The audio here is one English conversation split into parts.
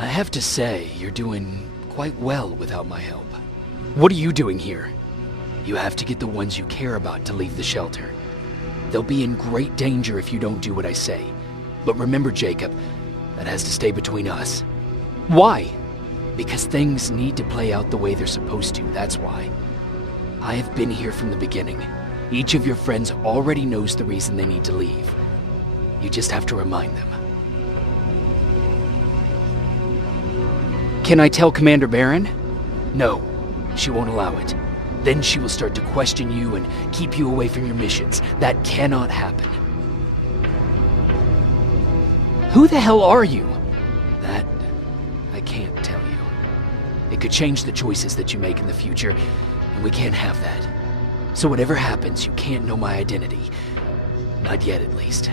I have to say, you're doing quite well without my help. What are you doing here? You have to get the ones you care about to leave the shelter. They'll be in great danger if you don't do what I say. But remember, Jacob, that has to stay between us. Why? Because things need to play out the way they're supposed to, that's why. I have been here from the beginning. Each of your friends already knows the reason they need to leave. You just have to remind them. Can I tell Commander Barron? No, she won't allow it. Then she will start to question you and keep you away from your missions. That cannot happen. Who the hell are you? That I can't tell you. It could change the choices that you make in the future, and we can't have that. So whatever happens, you can't know my identity. Not yet, at least.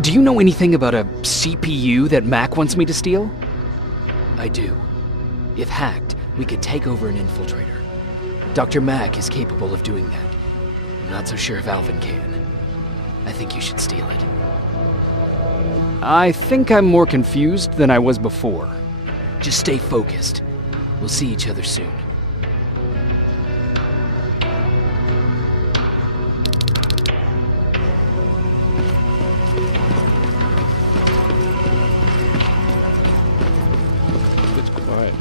Do you know anything about a CPU that Mac wants me to steal? I do. If hacked, we could take over an infiltrator. Dr. Mac is capable of doing that. I'm not so sure if Alvin can. I think you should steal it. I think I'm more confused than I was before. Just stay focused. We'll see each other soon. It's quiet.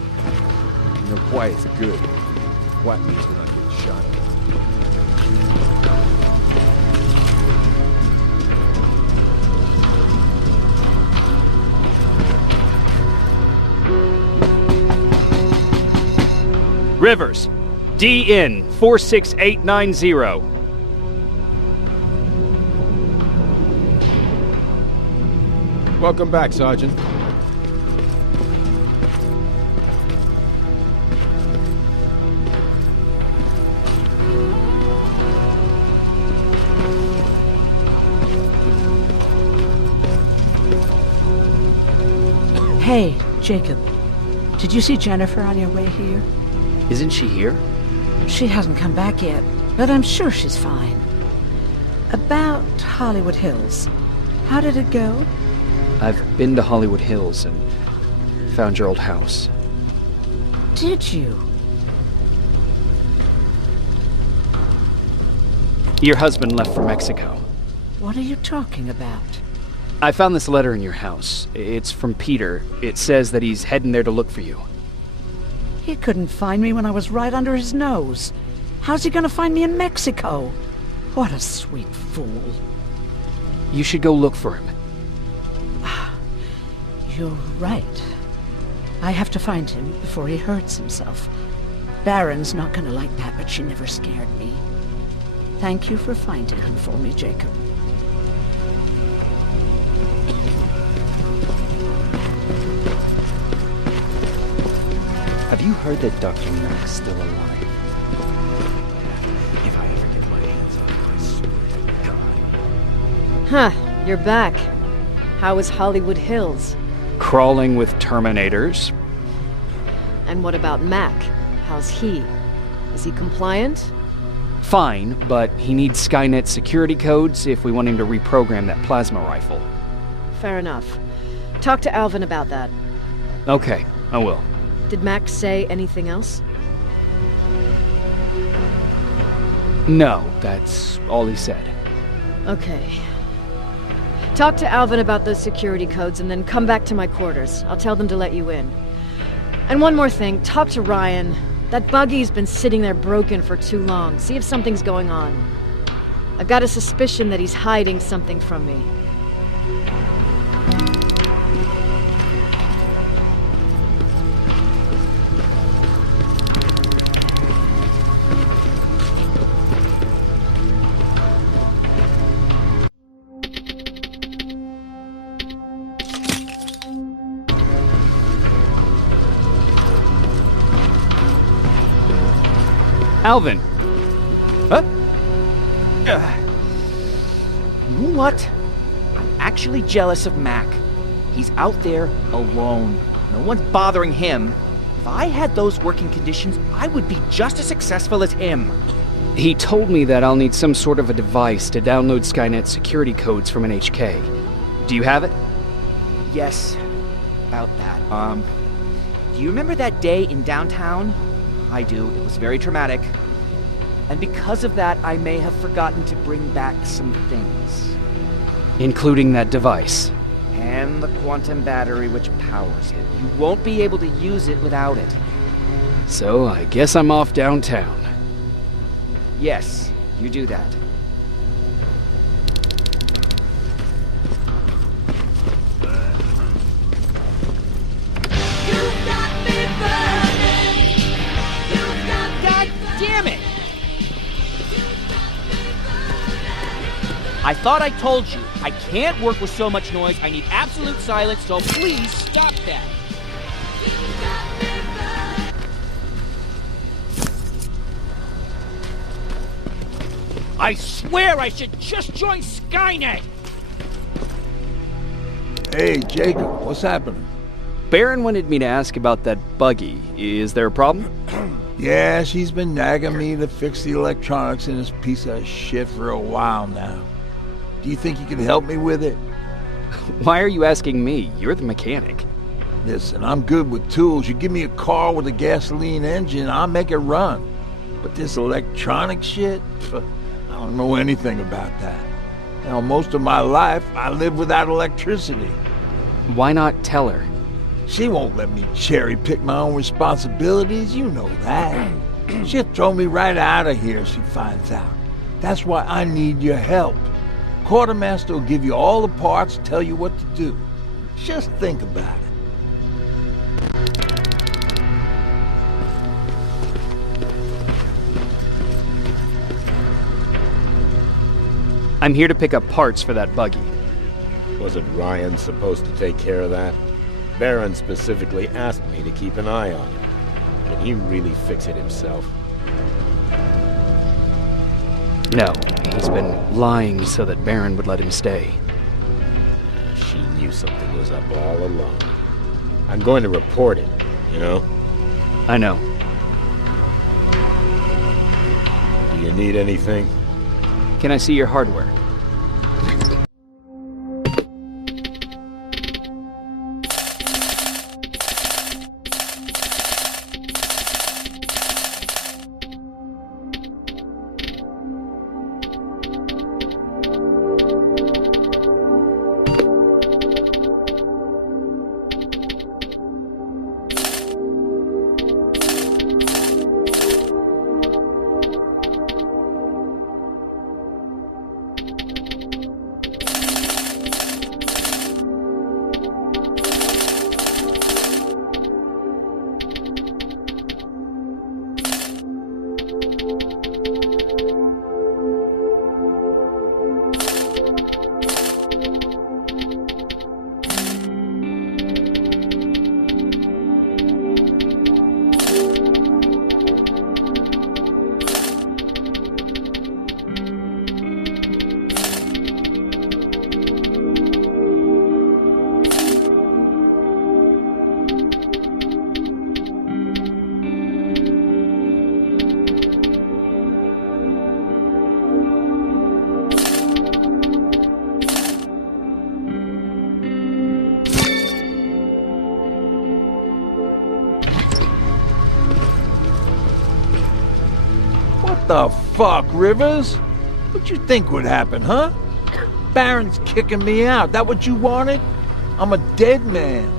You know, quiet's good. Quiet means we're not getting shot at. Rivers, DN 46890. Welcome back, Sergeant. Hey, Jacob. Did you see Jennifer on your way here? Isn't she here? She hasn't come back yet, but I'm sure she's fine. About Hollywood Hills. How did it go? I've been to Hollywood Hills and found your old house. Did you? Your husband left for Mexico. What are you talking about? I found this letter in your house. It's from Peter. It says that he's heading there to look for you. He couldn't find me when I was right under his nose. How's he gonna find me in Mexico? What a sweet fool. You should go look for him. You're right. I have to find him before he hurts himself. Baron's not gonna like that, but she never scared me. Thank you for finding him for me, Jacob. Have you heard that Dr. Mac's still alive? If I ever get my hands on him, I swear to God. Huh, you're back. How is Hollywood Hills? Crawling with Terminators. And what about Mac? How's he? Is he compliant? Fine, but he needs Skynet security codes if we want him to reprogram that plasma rifle. Fair enough. Talk to Alvin about that. Okay, I will. Did Mac say anything else? No, that's all he said. Okay. Talk to Alvin about those security codes and then come back to my quarters. I'll tell them to let you in. And one more thing, talk to Ryan. That buggy's been sitting there broken for too long. See if something's going on. I've got a suspicion that he's hiding something from me. Alvin! Huh? You know what? I'm actually jealous of Mac. He's out there alone. No one's bothering him. If I had those working conditions, I would be just as successful as him. He told me that I'll need some sort of a device to download Skynet security codes from an HK. Do you have it? Yes, about that. Do you remember that day in downtown? I do. It was very traumatic. And because of that, I may have forgotten to bring back some things. Including that device. And the quantum battery which powers it. You won't be able to use it without it. So I guess I'm off downtown. Yes, you do that. God damn it! I thought I told you, I can't work with so much noise. I need absolute silence, so please stop that. I swear I should just join Skynet! Hey, Jacob, what's happening? Baron wanted me to ask about that buggy. Is there a problem? Yeah, she's been nagging me to fix the electronics in this piece of shit for a while now. Do you think you can help me with it? Why are you asking me? You're the mechanic. Listen, I'm good with tools. You give me a car with a gasoline engine, I'll make it run. But this electronic shit? I don't know anything about that. Now, most of my life, I live without electricity. Why not tell her? She won't let me cherry-pick my own responsibilities, you know that. She'll throw me right out of here if she finds out. That's why I need your help. Quartermaster will give you all the parts, tell you what to do. Just think about it. I'm here to pick up parts for that buggy. Wasn't Ryan supposed to take care of that? Baron specifically asked me to keep an eye on it. Can he really fix it himself? No, he's been lying so that Baron would let him stay. She knew something was up all along. I'm going to report it, you know? I know. Do you need anything? Can I see your hardware? What the fuck, Rivers? What you think would happen, huh? Baron's kicking me out. That what you wanted? I'm a dead man.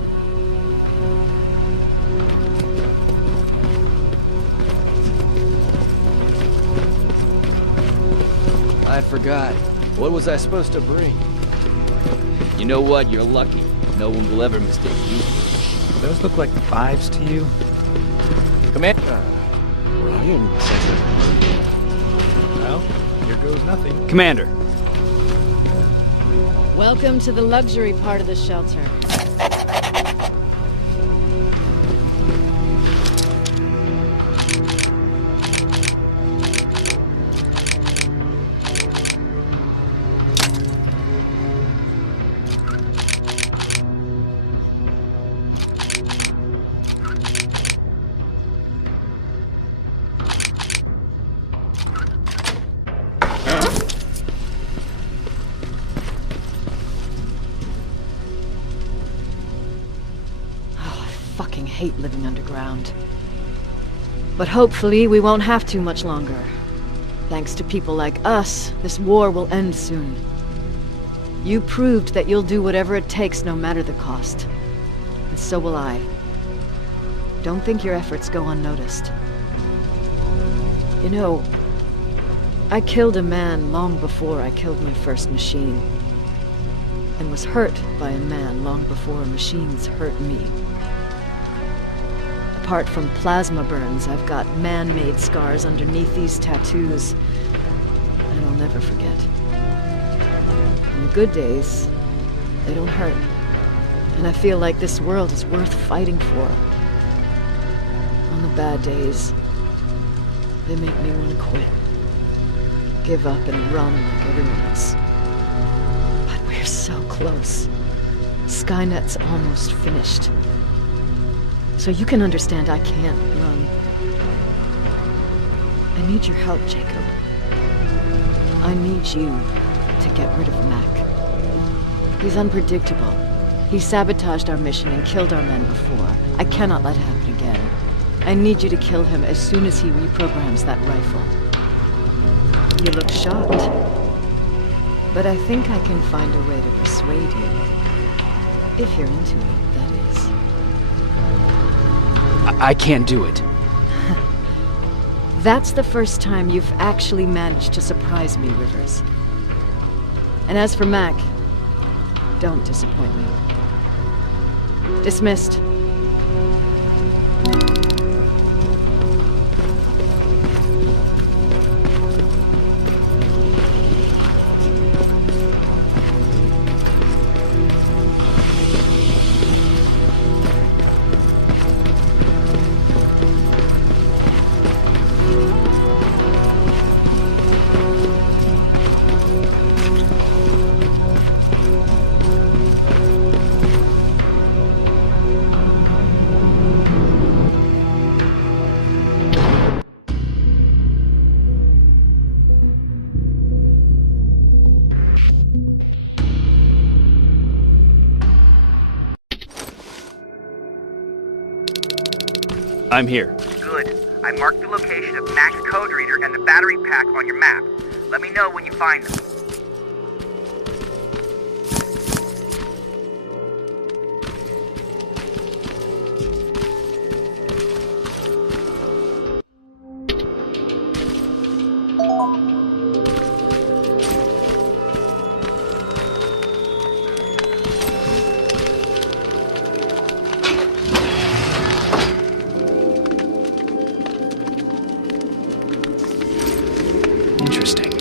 I forgot. What was I supposed to bring? You know what? You're lucky. No one will ever mistake you for Those look like fives to you? Commander. Ryan. Well, here goes nothing. Commander. Welcome to the luxury part of the shelter. fucking hate living underground. But hopefully we won't have to much longer. Thanks to people like us, this war will end soon. You proved that you'll do whatever it takes no matter the cost. And so will I. Don't think your efforts go unnoticed. You know, I killed a man long before I killed my first machine. And was hurt by a man long before machines hurt me. Apart from plasma burns, I've got man-made scars underneath these tattoos. And I'll never forget. On the good days, they don't hurt. And I feel like this world is worth fighting for. On the bad days, they make me want to quit. Give up and run like everyone else. But we're so close. Skynet's almost finished. So you can understand I can't run. I need your help, Jacob. I need you to get rid of Mac. He's unpredictable. He sabotaged our mission and killed our men before. I cannot let it happen again. I need you to kill him as soon as he reprograms that rifle. You look shocked. But I think I can find a way to persuade you. If you're into it, that is. I can't do it. That's the first time you've actually managed to surprise me, Rivers. And as for Mac, don't disappoint me. Dismissed. I'm here. Good. I marked the location of Mac's code reader and the battery pack on your map. Let me know when you find them. Interesting.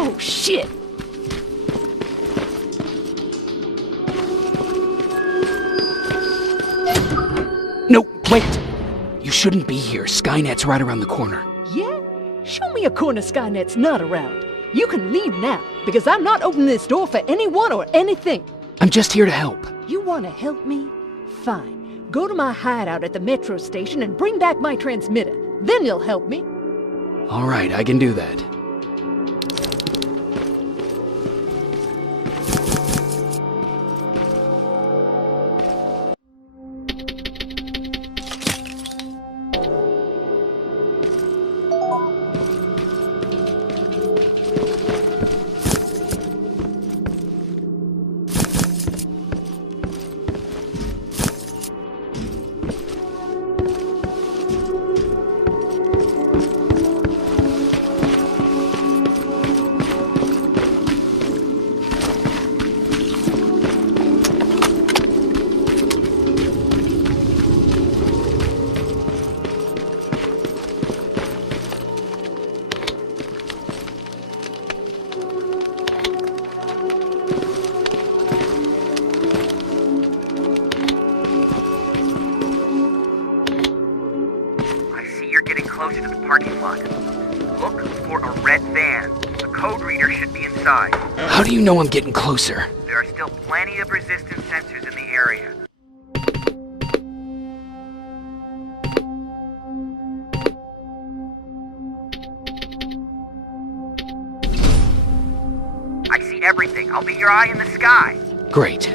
Oh, shit! No, wait! You shouldn't be here. Skynet's right around the corner. Yeah? Show me a corner Skynet's not around. You can leave now, because I'm not opening this door for anyone or anything. I'm just here to help. You want to help me? Fine. Go to my hideout at the metro station and bring back my transmitter. Then you'll help me. All right, I can do that. closer to the parking lot. Look for a red van. The code reader should be inside. How do you know I'm getting closer? There are still plenty of resistance sensors in the area. I see everything. I'll be your eye in the sky. Great.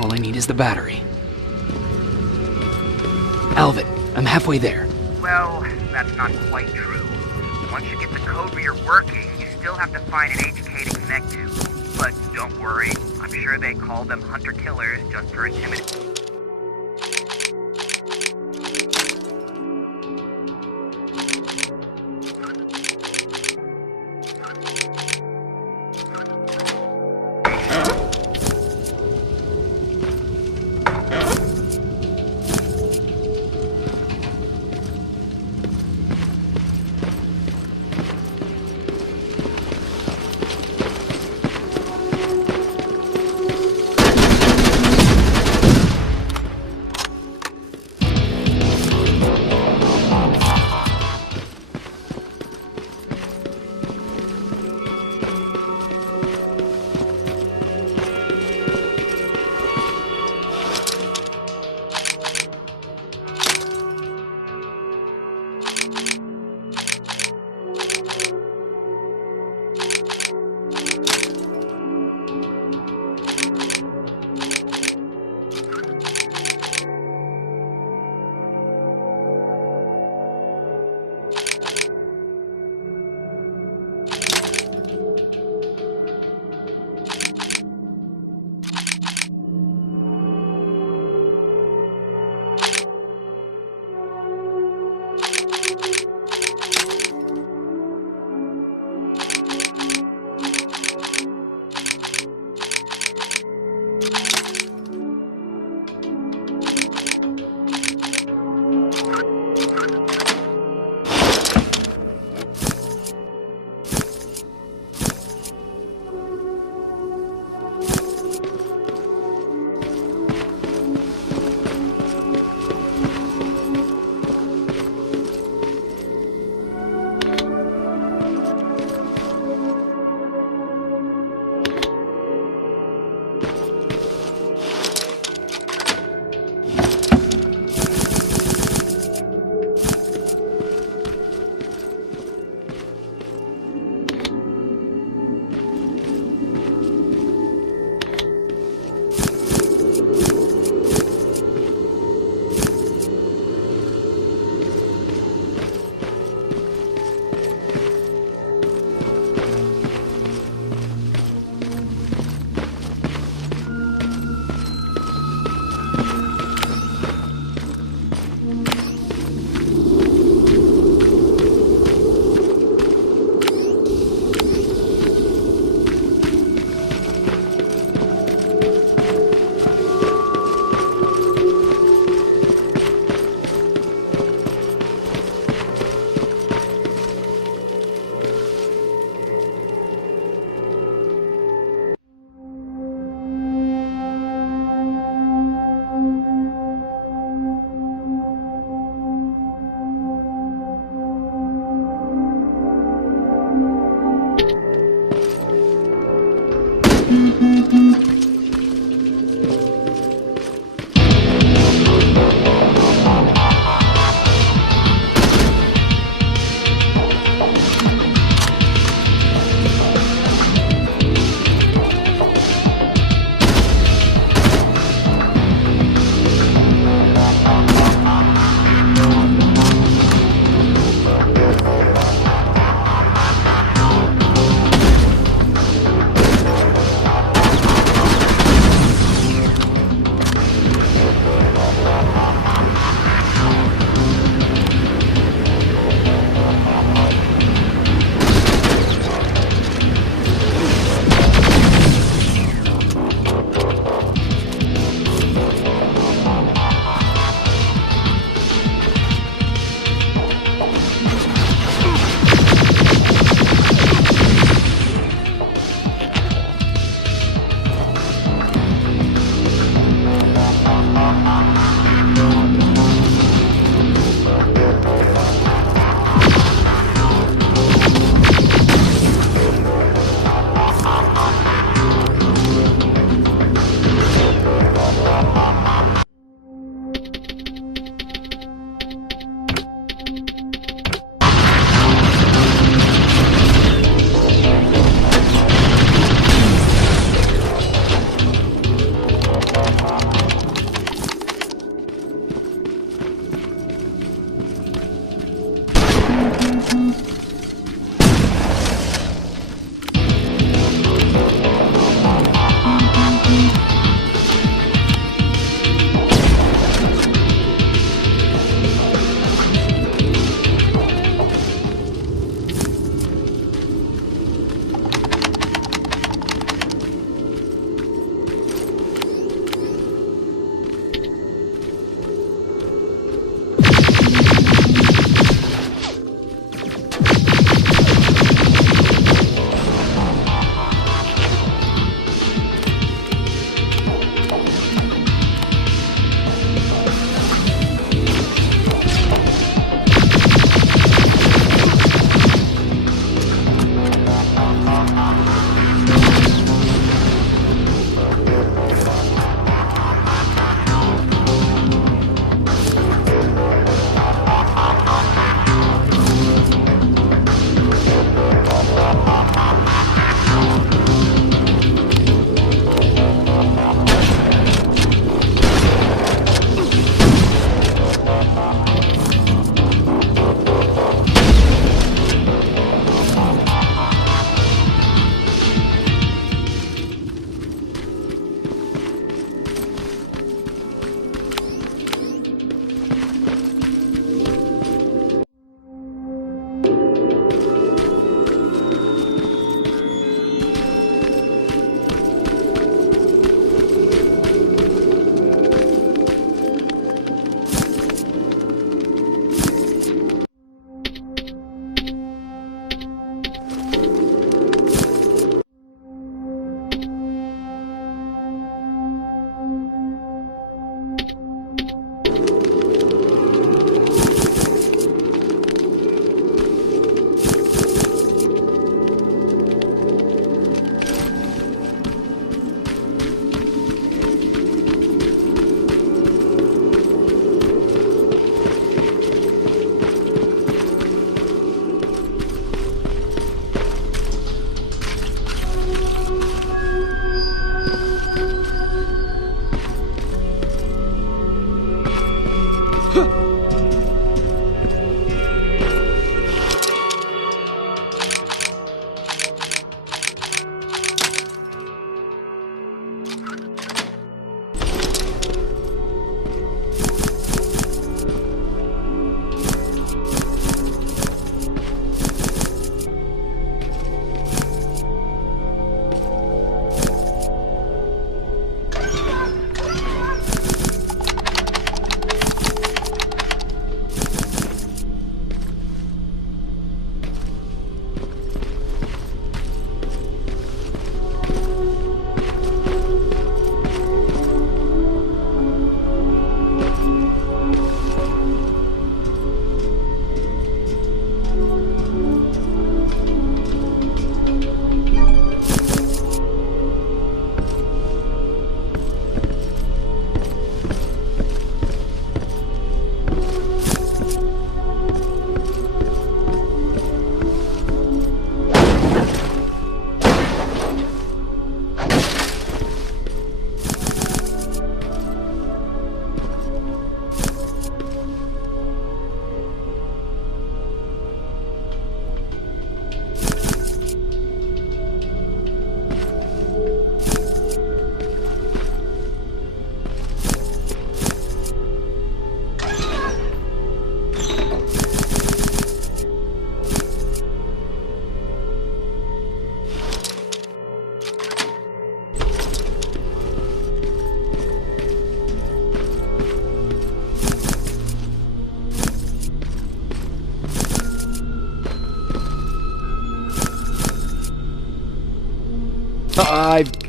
All I need is the battery. Alvin, I'm halfway there. Well, that's not quite true. Once you get the code reader working, you still have to find an HK to connect to. But don't worry, I'm sure they call them hunter-killers just for intimidation.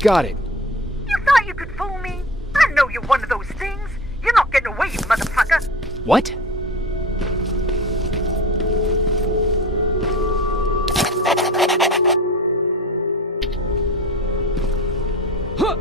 got it. You thought you could fool me? I know you're one of those things. You're not getting away, you motherfucker. What? Huh!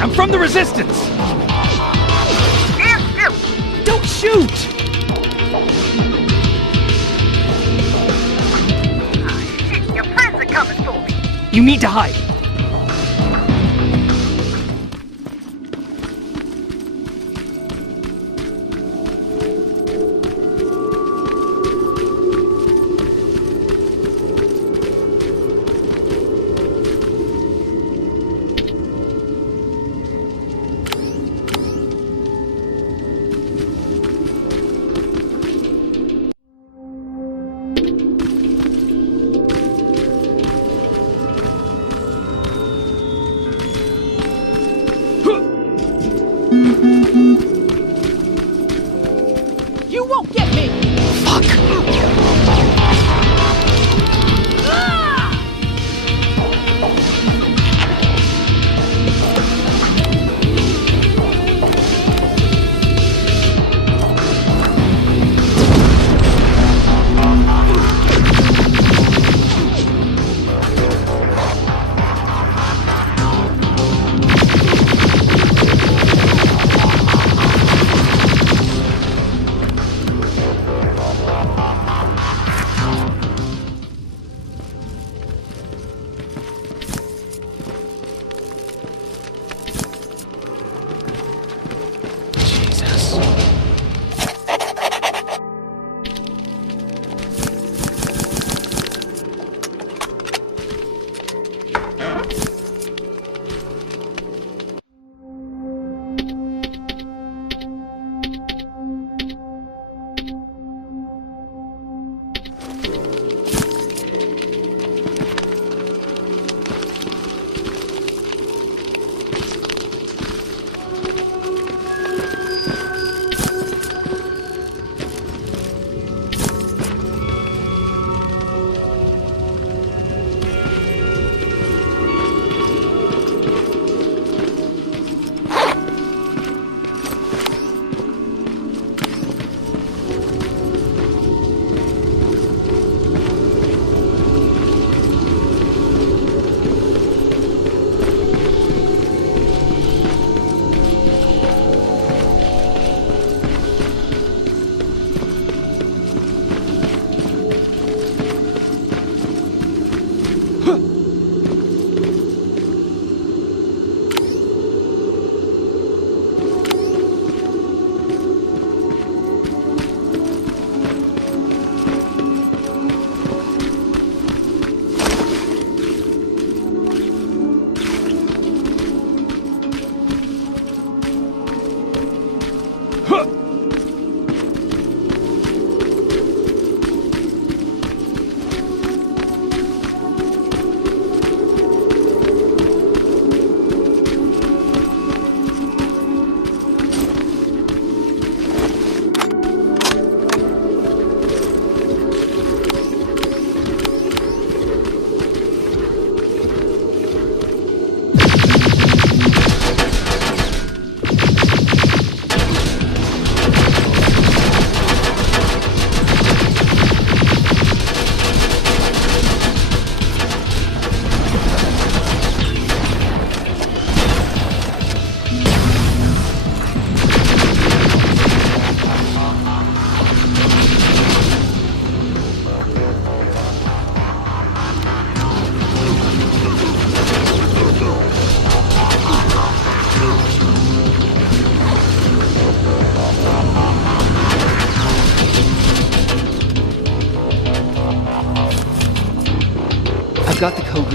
I'm from the Resistance! Stand still! Don't shoot! Shit, your friends are coming for me! You need to hide!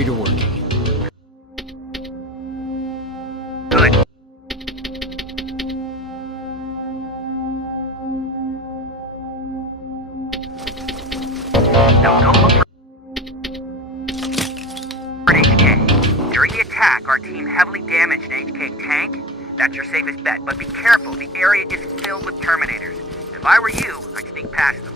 reader working. Good. Now don't look for an HK. During the attack, our team heavily damaged an HK tank. That's your safest bet, but be careful. The area is filled with Terminators. If I were you, I'd sneak past them.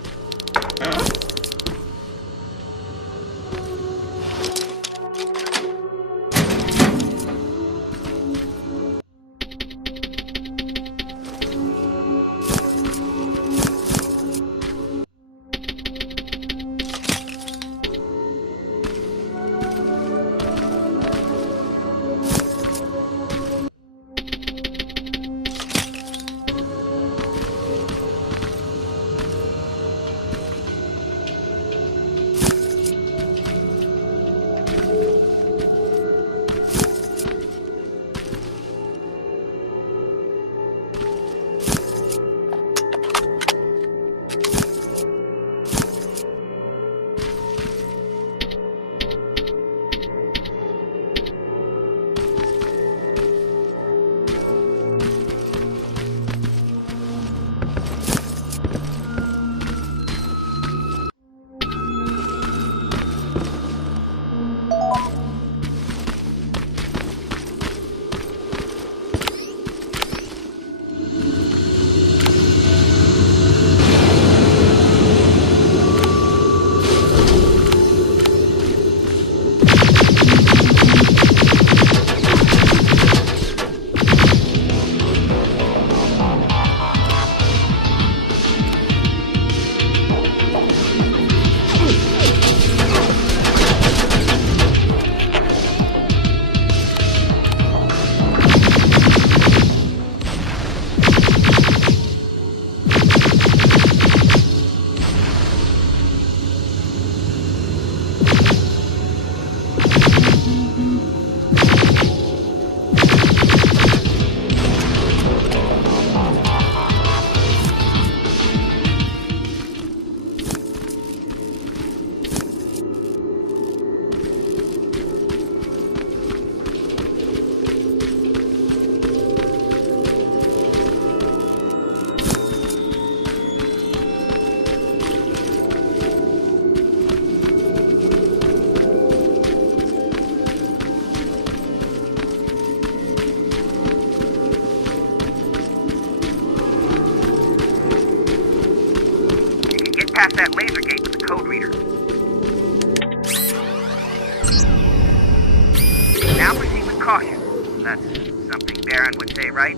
Past that laser gate with the code reader. Now proceed with caution. That's something Baron would say, right?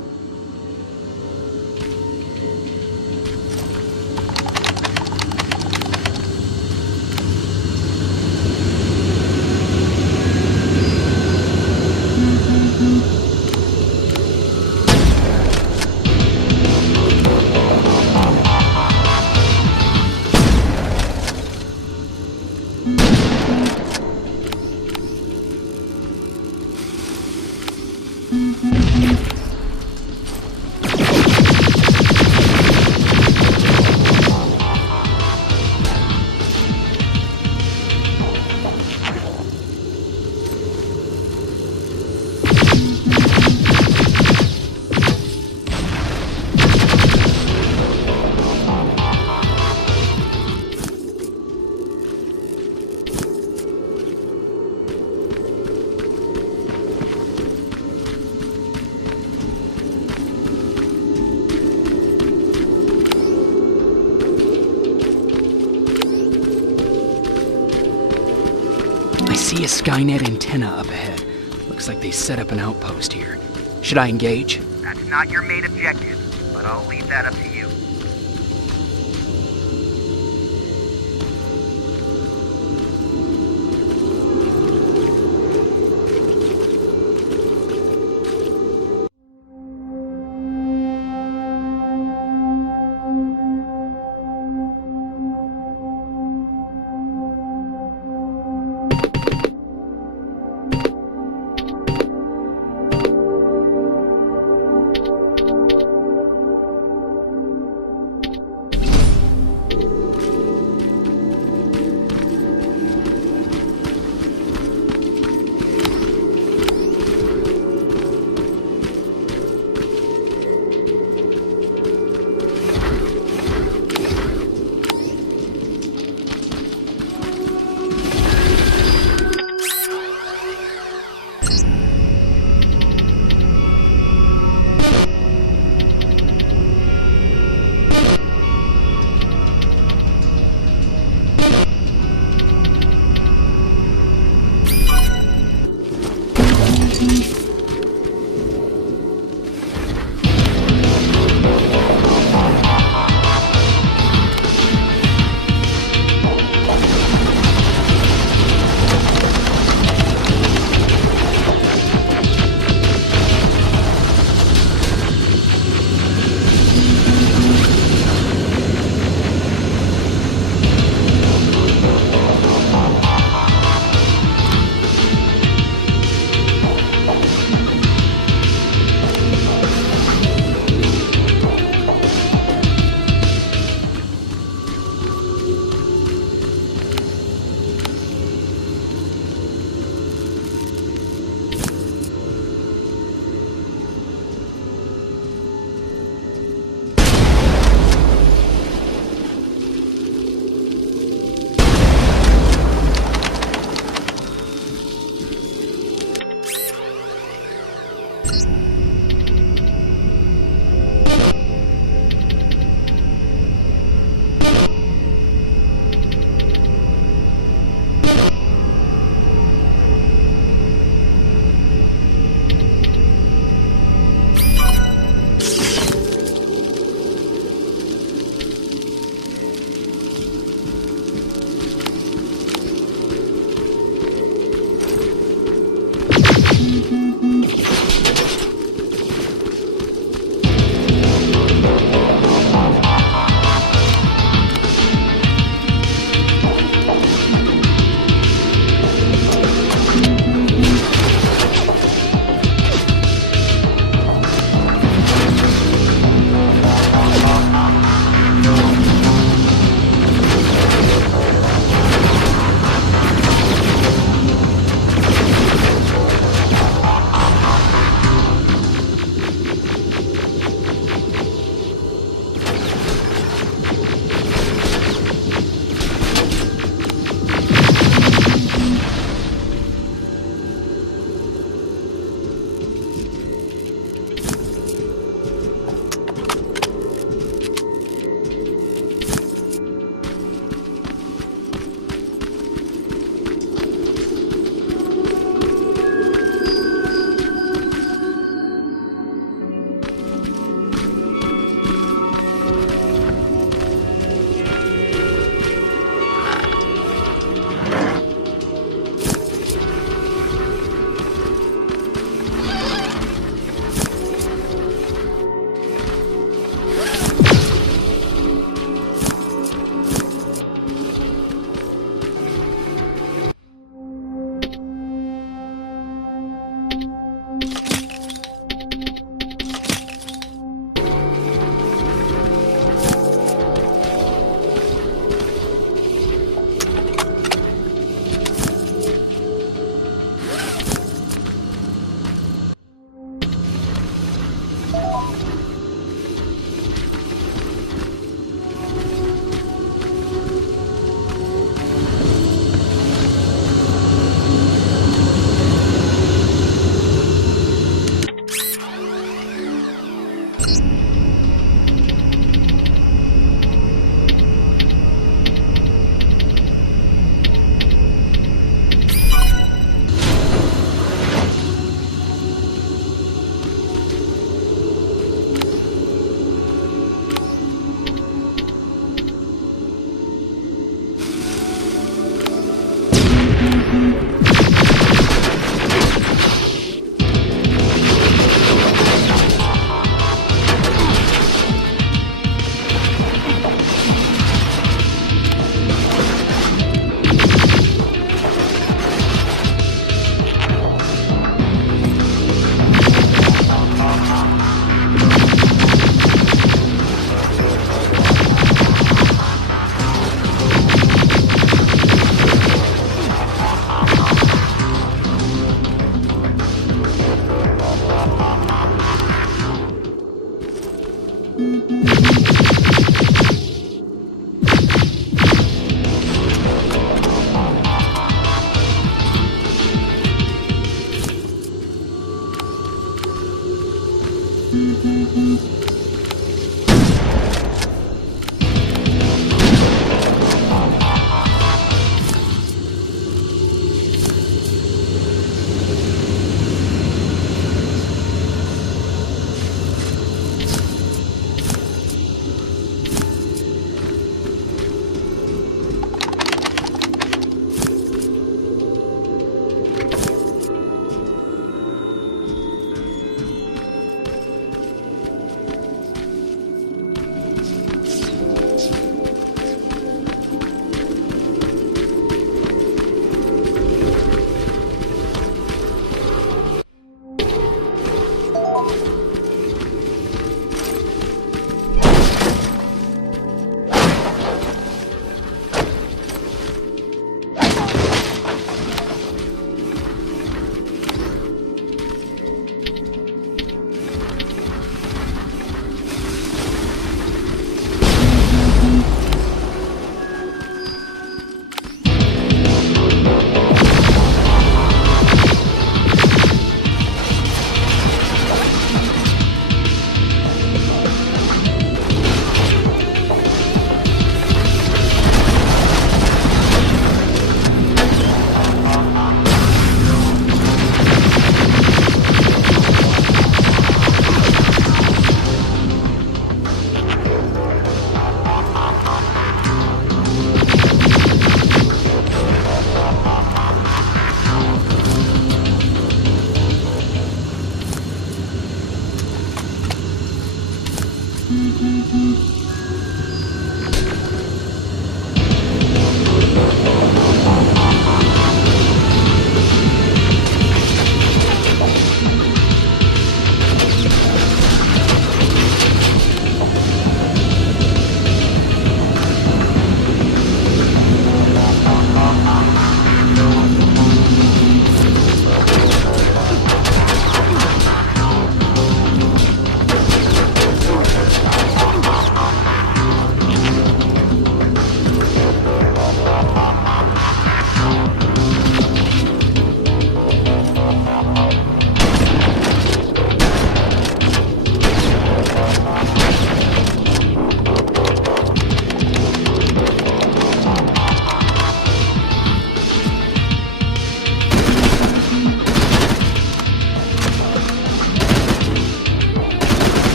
I see a Skynet antenna up ahead. Looks like they set up an outpost here. Should I engage? That's not your main objective, but I'll leave that up to you.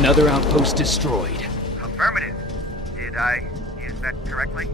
Another outpost destroyed. Affirmative. Did I use that correctly?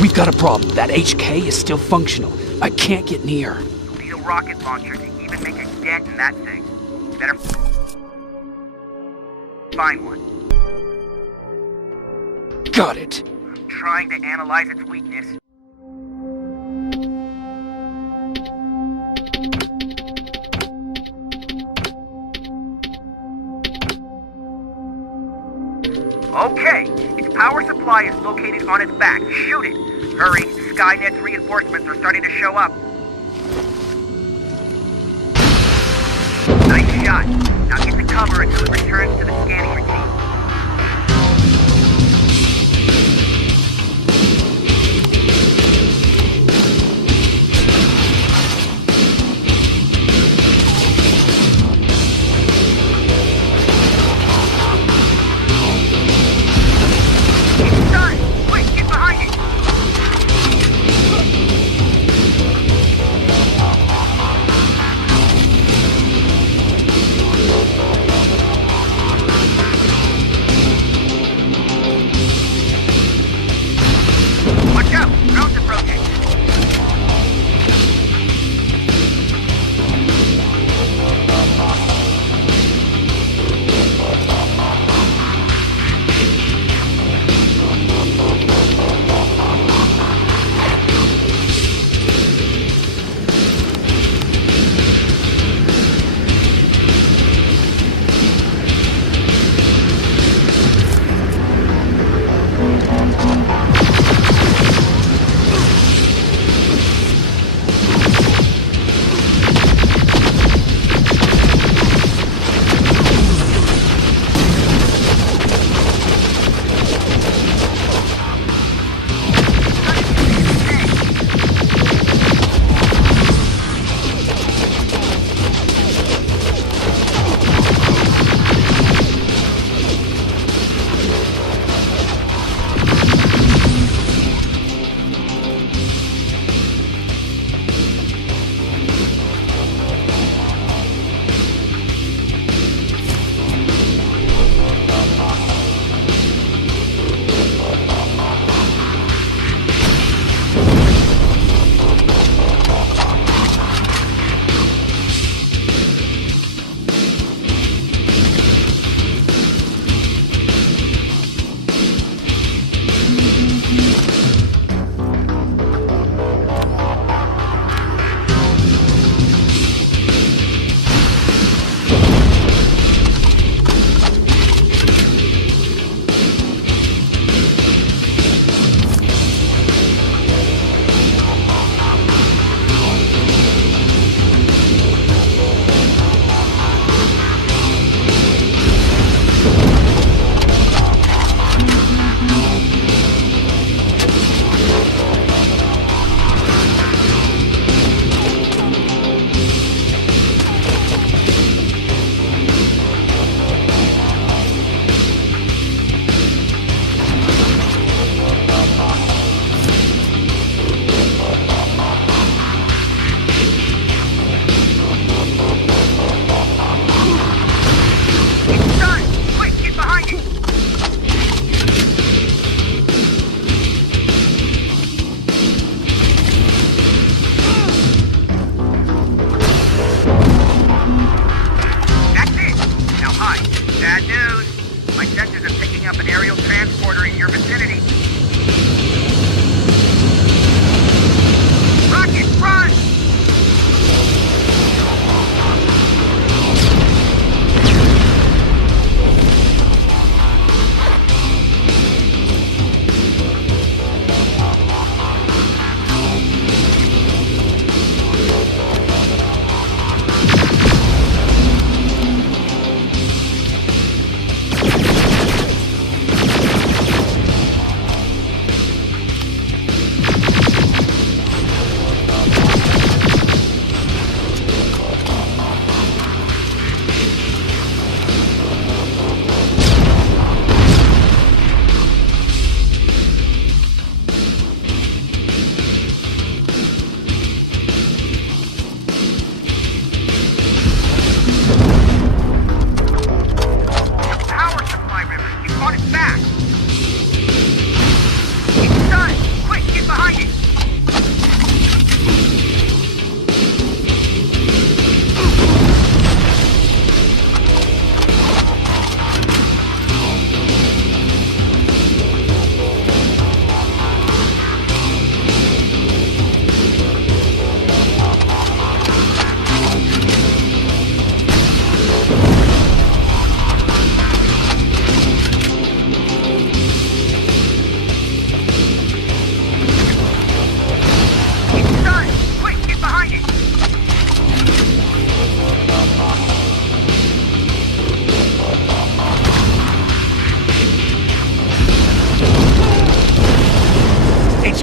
We've got a problem. That HK is still functional. I can't get near. You'll need a rocket launcher to even make a dent in that thing. Better find one. Got it. I'm trying to analyze its weakness. Okay, its power supply is located on its back. Shoot it! Hurry, Skynet's reinforcements are starting to show up. Nice shot. Now get to cover until it returns to the scanning routine.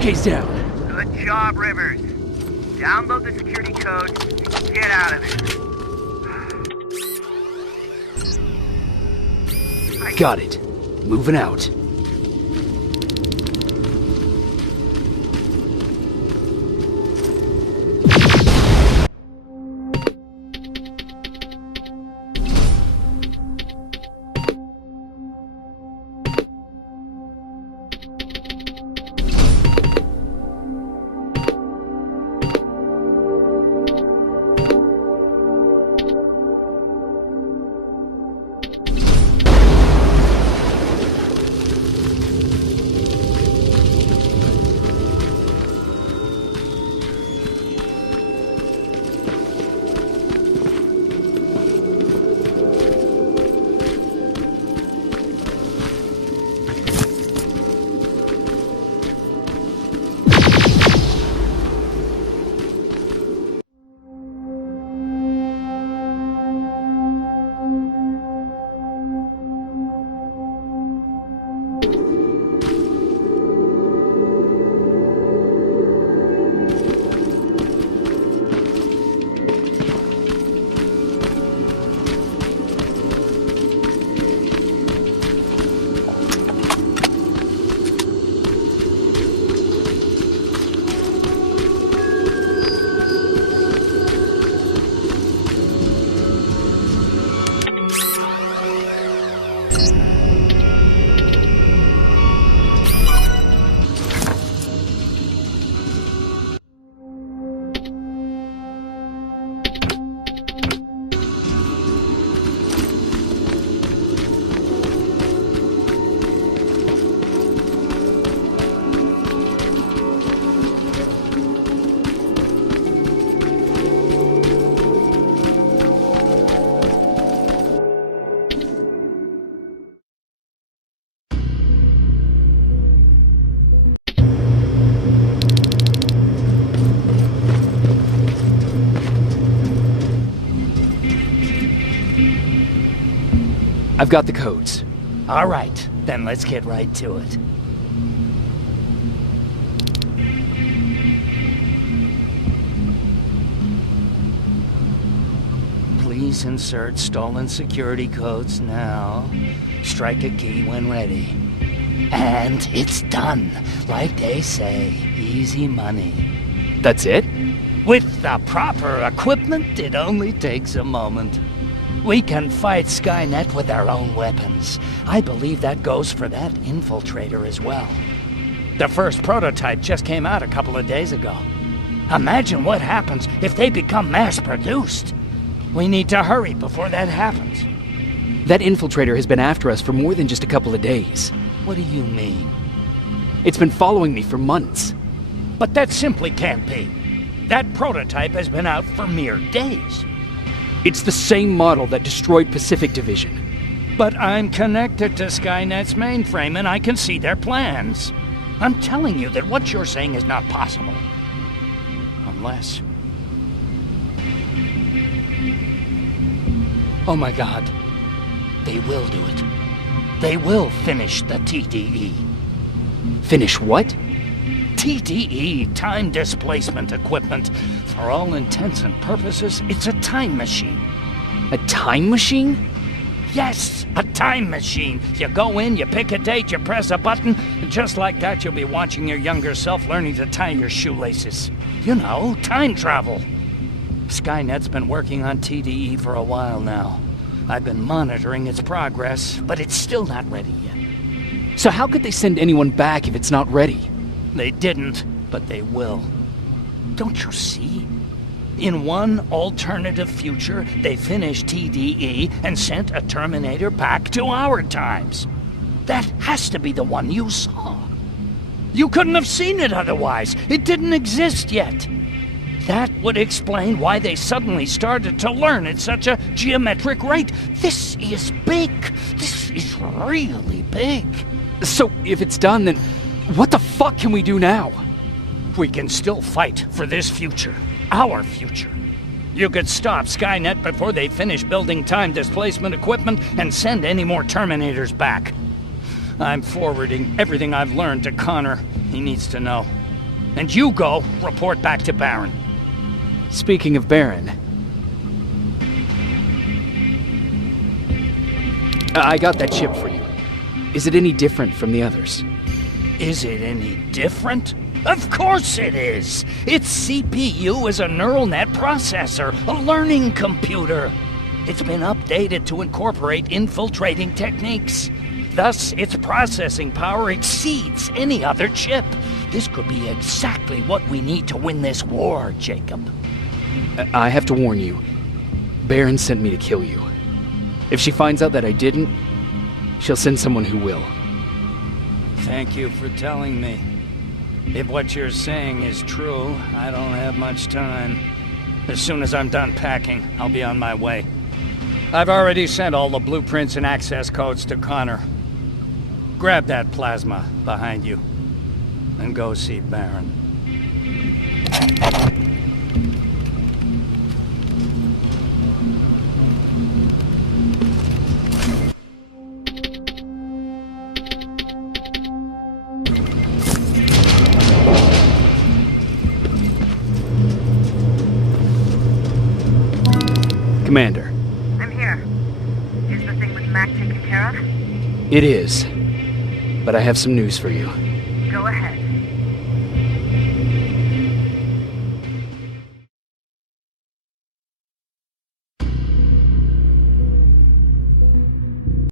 AJ's down. Good job, Rivers. Download the security code and get out of there. Got it. Moving out. I've got the codes. All right, then let's get right to it. Please insert stolen security codes now. Strike a key when ready. And it's done. Like they say, easy money. That's it? With the proper equipment, it only takes a moment. We can fight Skynet with our own weapons. I believe that goes for that infiltrator as well. The first prototype just came out a couple of days ago. Imagine what happens if they become mass-produced. We need to hurry before that happens. That infiltrator has been after us for more than just a couple of days. What do you mean? It's been following me for months. But that simply can't be. That prototype has been out for mere days. It's the same model that destroyed Pacific Division. But I'm connected to Skynet's mainframe and I can see their plans. I'm telling you that what you're saying is not possible. Unless... Oh my God. They will do it. They will finish the TDE. Finish what? TDE, time displacement equipment. For all intents and purposes, it's a time machine. A time machine? Yes, a time machine. You go in, you pick a date, you press a button, and just like that you'll be watching your younger self learning to tie your shoelaces. You know, time travel. Skynet's been working on TDE for a while now. I've been monitoring its progress, but it's still not ready yet. So how could they send anyone back if it's not ready? They didn't, but they will. Don't you see? In one alternative future, they finished TDE and sent a Terminator back to our times. That has to be the one you saw. You couldn't have seen it otherwise. It didn't exist yet. That would explain why they suddenly started to learn at such a geometric rate. This is big. This is really big. So if it's done, then what the fuck can we do now? We can still fight for this future. Our future. You could stop Skynet before they finish building time displacement equipment and send any more Terminators back. I'm forwarding everything I've learned to Connor. He needs to know. And you go report back to Baron. Speaking of Baron, I got that chip for you. Is it any different from the others? Is it any different? Of course it is! Its CPU is a neural net processor, a learning computer. It's been updated to incorporate infiltrating techniques. Thus, its processing power exceeds any other chip. This could be exactly what we need to win this war, Jacob. I have to warn you. Baron sent me to kill you. If she finds out that I didn't, she'll send someone who will. Thank you for telling me. If what you're saying is true, I don't have much time. As soon as I'm done packing, I'll be on my way. I've already sent all the blueprints and access codes to Connor. Grab that plasma behind you, and go see Baron. Commander. I'm here. Is the thing with Mac taken care of? It is. But I have some news for you. Go ahead.